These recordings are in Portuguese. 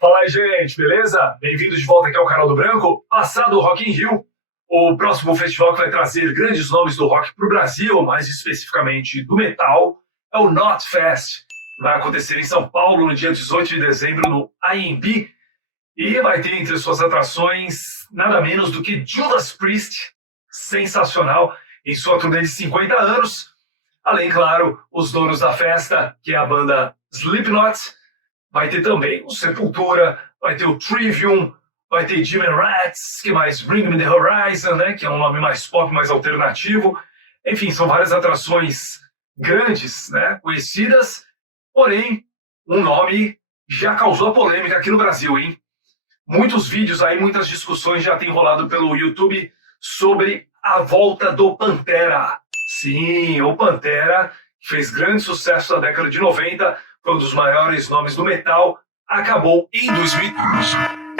Fala aí, gente, beleza? Bem-vindos de volta aqui ao canal do Branco. Passado o Rock in Rio, o próximo festival que vai trazer grandes nomes do rock para o Brasil, mais especificamente do metal, é o Knotfest. Vai acontecer em São Paulo no dia 18 de dezembro no AMB e vai ter entre suas atrações nada menos do que Judas Priest, sensacional, em sua turnê de 50 anos. Além, claro, os donos da festa, que é a banda Slipknot. Vai ter também o Sepultura, vai ter o Trivium, vai ter Jim and Rats, que mais Bring Me The Horizon, né, que é um nome mais pop, mais alternativo. Enfim, são várias atrações grandes, né, conhecidas, porém, um nome já causou polêmica aqui no Brasil, hein? Muitos vídeos aí, muitas discussões já têm rolado pelo YouTube sobre a volta do Pantera. Sim, o Pantera, que fez grande sucesso na década de 90, foi um dos maiores nomes do metal, acabou em 2013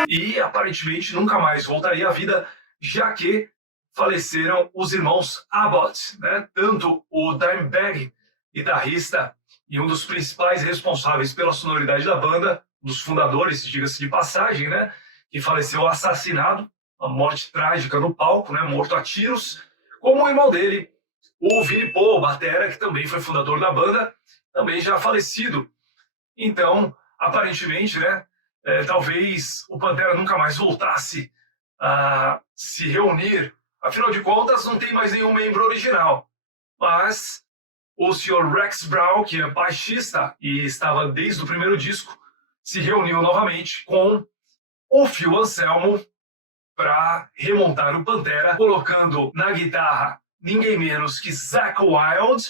e aparentemente nunca mais voltaria à vida, já que faleceram os irmãos Abbott, né? Tanto o Dimebag, guitarrista e um dos principais responsáveis pela sonoridade da banda, um dos fundadores, diga-se de passagem, né? Que faleceu assassinado, uma morte trágica no palco, né? Morto a tiros, como o irmão dele, o Vinnie Paul, batera, que também foi fundador da banda, também já falecido. Então, aparentemente, né, talvez o Pantera nunca mais voltasse a se reunir. Afinal de contas, não tem mais nenhum membro original. Mas o Sr. Rex Brown, que é baixista e estava desde o primeiro disco, se reuniu novamente com o Phil Anselmo para remontar o Pantera, colocando na guitarra ninguém menos que Zakk Wylde,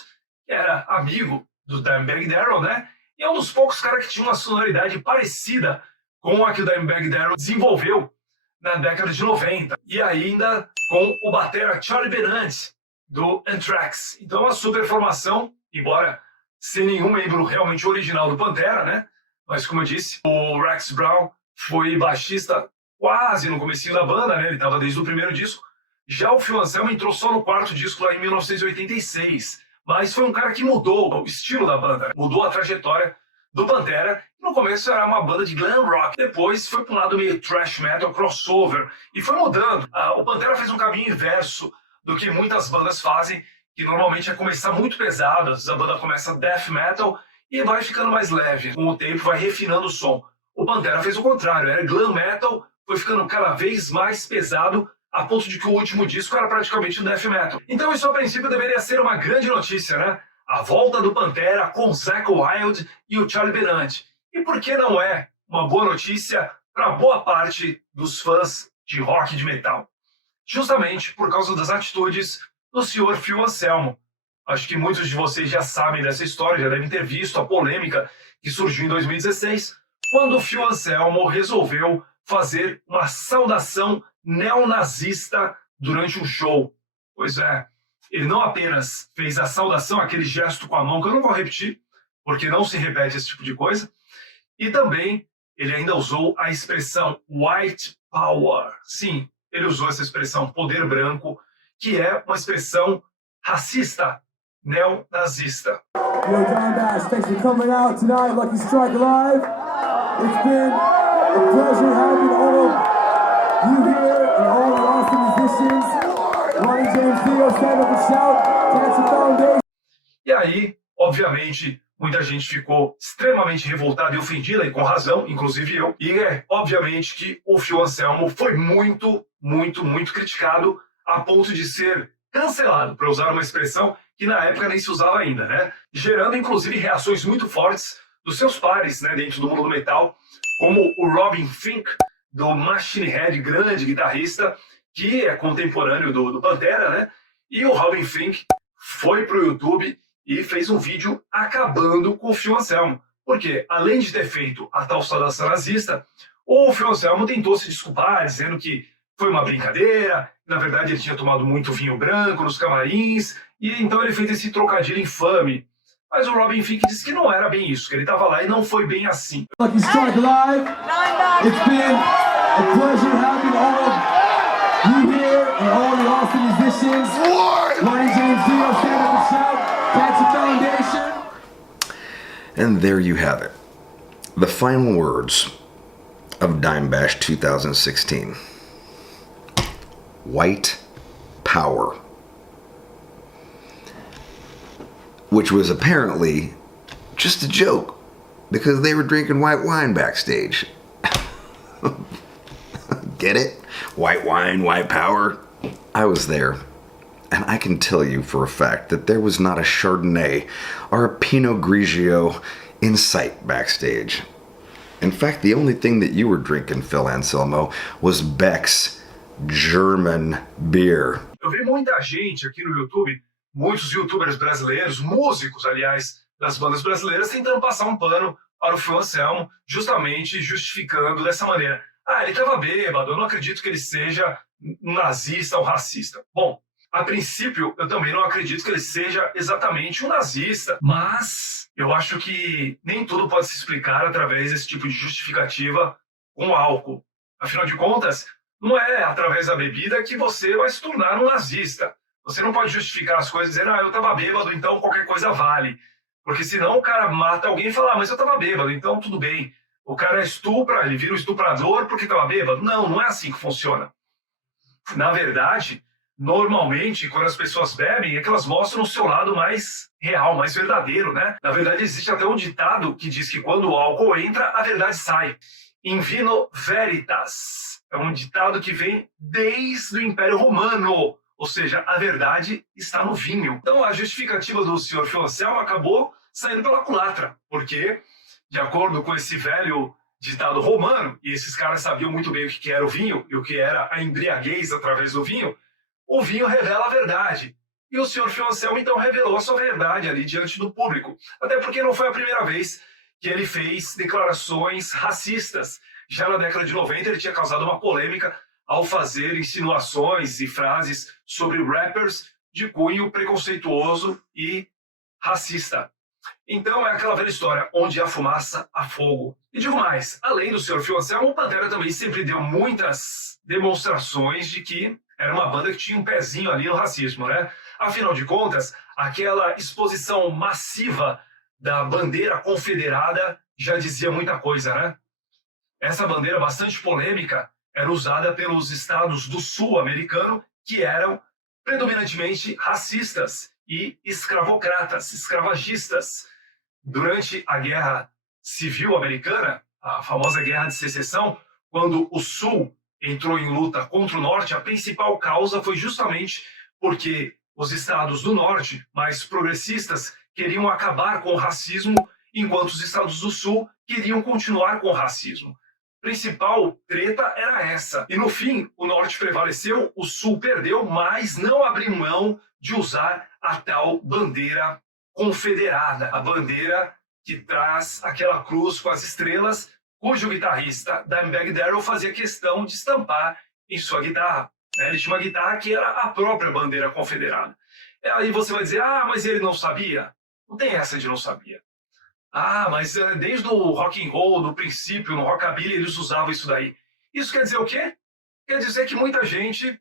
que era amigo do Dimebag Darrell, né? E é um dos poucos caras que tinha uma sonoridade parecida com a que o Dimebag Darrell desenvolveu na década de 90. E ainda com o batera Charlie Benante, do Anthrax. Então, uma super formação, embora sem nenhum membro realmente original do Pantera, né? Mas, como eu disse, o Rex Brown foi baixista quase no comecinho da banda, né? Ele estava desde o primeiro disco. Já o Phil Anselmo entrou só no quarto disco lá em 1986. Mas foi um cara que mudou o estilo da banda, mudou a trajetória do Pantera. No começo era uma banda de glam rock, depois foi para um lado meio thrash metal, crossover, e foi mudando. O Pantera fez um caminho inverso do que muitas bandas fazem, que normalmente é começar muito pesado, a banda começa death metal e vai ficando mais leve. Com o tempo vai refinando o som. O Pantera fez o contrário, era glam metal, foi ficando cada vez mais pesado, a ponto de que o último disco era praticamente um death metal. Então isso a princípio deveria ser uma grande notícia, né? A volta do Pantera com Zakk Wylde e o Charlie Benante. E por que não é uma boa notícia para boa parte dos fãs de rock e de metal? Justamente por causa das atitudes do Sr. Phil Anselmo. Acho que muitos de vocês já sabem dessa história, já devem ter visto a polêmica que surgiu em 2016, quando o Phil Anselmo resolveu fazer uma saudação neonazista durante um show. Pois é, ele não apenas fez a saudação, aquele gesto com a mão, que eu não vou repetir, porque não se repete esse tipo de coisa, e também ele ainda usou a expressão white power. Sim, ele usou essa expressão poder branco, que é uma expressão racista, neonazista. Yo, John Bass, thanks for coming out tonight, Lucky Strike Live. It's been a pleasure having all you here and all the awesome musicians. Ronnie James Dio, stand up and shout. Cancer Foundation. E aí, obviamente, muita gente ficou extremamente revoltada e ofendida, e com razão, inclusive eu. E obviamente que o Phil Anselmo foi muito criticado, a ponto de ser cancelado, para usar uma expressão que na época nem se usava ainda, né? Gerando, inclusive, reações muito fortes dos seus pares, né, dentro do mundo do metal, como o Robin Thicke, do Machine Head, grande guitarrista, que é contemporâneo do Pantera, né? E o Robin Thicke foi pro YouTube e fez um vídeo acabando com o Phil Anselmo. Porque, além de ter feito a tal saudação nazista, o Phil Anselmo tentou se desculpar, dizendo que foi uma brincadeira, na verdade ele tinha tomado muito vinho branco nos camarins, e então ele fez esse trocadilho infame. Mas o Robin Thicke disse que não era bem isso, que ele estava lá e não foi bem assim. Lucky Strike Live. It's been a pleasure having all you here and all the awesome musicians. Ronnie James Dio, stand up and shout. Cancer Foundation. And there you have it. The final words of Dime Bash 2016. White Power. Which was apparently just a joke because they were drinking white wine backstage. Get it? White wine, white power. I was there, and I can tell you for a fact that there was not a Chardonnay or a Pinot Grigio in sight backstage. In fact, the only thing that you were drinking, Phil Anselmo, was Beck's German beer. Eu vi muita gente aqui no YouTube, muitos youtubers brasileiros, músicos, aliás, das bandas brasileiras, tentando passar um pano para o Phil Anselmo, justamente justificando dessa maneira. Ah, ele estava bêbado, eu não acredito que ele seja um nazista ou racista. Bom, a princípio, eu também não acredito que ele seja exatamente um nazista, mas eu acho que nem tudo pode se explicar através desse tipo de justificativa com álcool. Afinal de contas, não é através da bebida que você vai se tornar um nazista. Você não pode justificar as coisas dizendo, eu estava bêbado, então qualquer coisa vale. Porque senão o cara mata alguém e fala, mas eu estava bêbado, então tudo bem. O cara estupra, ele vira um estuprador porque estava bêbado. Não, não é assim que funciona. Na verdade, normalmente, quando as pessoas bebem, é que elas mostram o seu lado mais real, mais verdadeiro, né? Na verdade, existe até um ditado que diz que quando o álcool entra, a verdade sai. In vino veritas. É um ditado que vem desde o Império Romano. Ou seja, a verdade está no vinho. Então, a justificativa do Sr. Phil Anselmo acabou saindo pela culatra. Porque, de acordo com esse velho ditado romano, e esses caras sabiam muito bem o que era o vinho e o que era a embriaguez através do vinho, o vinho revela a verdade. E o Sr. Phil Anselmo, então, revelou a sua verdade ali diante do público. Até porque não foi a primeira vez que ele fez declarações racistas. Já na década de 90, ele tinha causado uma polêmica ao fazer insinuações e frases sobre rappers de cunho preconceituoso e racista. Então é aquela velha história, onde há fumaça, há fogo. E digo mais, além do Sr. Phil Anselmo, o Pantera também sempre deu muitas demonstrações de que era uma banda que tinha um pezinho ali no racismo, né? Afinal de contas, aquela exposição massiva da bandeira confederada já dizia muita coisa, né? Essa bandeira bastante polêmica era usada pelos estados do sul americano, que eram predominantemente racistas e escravocratas, escravagistas. Durante a Guerra Civil Americana, a famosa Guerra de Secessão, quando o sul entrou em luta contra o norte, a principal causa foi justamente porque os estados do norte, mais progressistas, queriam acabar com o racismo, enquanto os estados do sul queriam continuar com o racismo. A principal treta era essa. E no fim, o norte prevaleceu, o sul perdeu, mas não abriu mão de usar a tal bandeira confederada. A bandeira que traz aquela cruz com as estrelas, cujo guitarrista Dimebag Darrell fazia questão de estampar em sua guitarra. Ele tinha uma guitarra que era a própria bandeira confederada. Aí você vai dizer, mas ele não sabia? Não tem essa de não sabia. Mas desde o rock and roll, no princípio, no rockabilly, eles usavam isso daí. Isso quer dizer o quê? Quer dizer que muita gente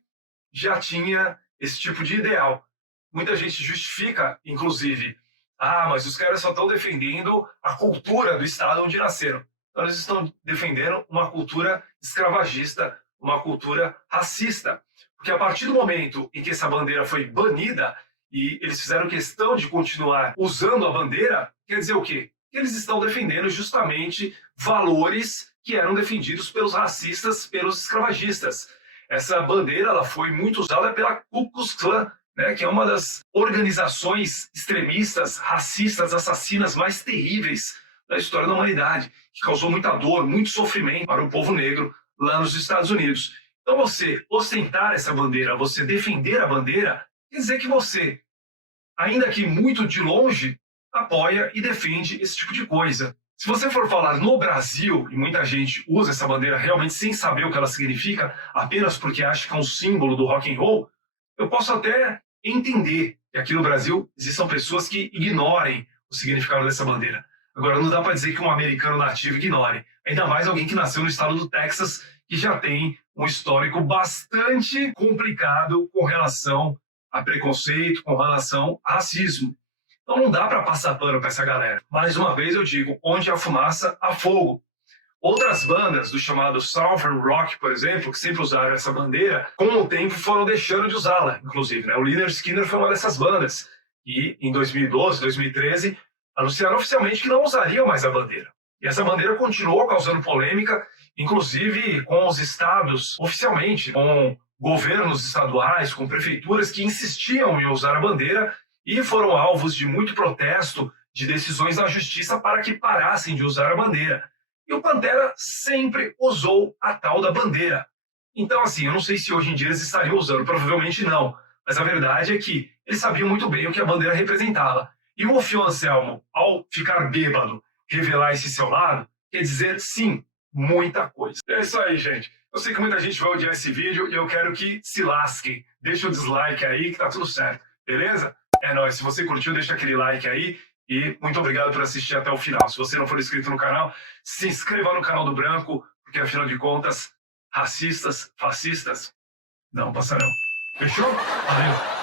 já tinha esse tipo de ideal. Muita gente justifica, inclusive, mas os caras só estão defendendo a cultura do estado onde nasceram. Então eles estão defendendo uma cultura escravagista, uma cultura racista. Porque a partir do momento em que essa bandeira foi banida e eles fizeram questão de continuar usando a bandeira, quer dizer o quê? Eles estão defendendo justamente valores que eram defendidos pelos racistas, pelos escravagistas. Essa bandeira ela foi muito usada pela Ku Klux Klan, né, que é uma das organizações extremistas, racistas, assassinas mais terríveis da história da humanidade, que causou muita dor, muito sofrimento para o povo negro lá nos Estados Unidos. Então você ostentar essa bandeira, você defender a bandeira, quer dizer que você, ainda que muito de longe, apoia e defende esse tipo de coisa. Se você for falar no Brasil, e muita gente usa essa bandeira realmente sem saber o que ela significa, apenas porque acha que é um símbolo do rock and roll, eu posso até entender que aqui no Brasil existam pessoas que ignorem o significado dessa bandeira. Agora, não dá para dizer que um americano nativo ignore, ainda mais alguém que nasceu no estado do Texas, que já tem um histórico bastante complicado com relação a preconceito, com relação a racismo. Então não dá para passar pano para essa galera. Mais uma vez eu digo, onde há fumaça, há fogo. Outras bandas do chamado Southern Rock, por exemplo, que sempre usaram essa bandeira, com o tempo foram deixando de usá-la, inclusive, né? O Lynyrd Skynyrd foi uma dessas bandas. E em 2012, 2013, anunciaram oficialmente que não usariam mais a bandeira. E essa bandeira continuou causando polêmica, inclusive com os estados, oficialmente, com governos estaduais, com prefeituras que insistiam em usar a bandeira e foram alvos de muito protesto, de decisões da justiça para que parassem de usar a bandeira. E o Pantera sempre usou a tal da bandeira. Então, assim, eu não sei se hoje em dia eles estariam usando, provavelmente não. Mas a verdade é que eles sabiam muito bem o que a bandeira representava. E o Phil Anselmo, ao ficar bêbado, revelar esse seu lado, quer dizer, sim, muita coisa. É isso aí, gente. Eu sei que muita gente vai odiar esse vídeo e eu quero que se lasquem. Deixa o dislike aí que tá tudo certo, beleza? É nóis. Se você curtiu, deixa aquele like aí. E muito obrigado por assistir até o final. Se você não for inscrito no canal, se inscreva no canal do Branco, porque afinal de contas, racistas, fascistas, não passarão. Fechou? Valeu!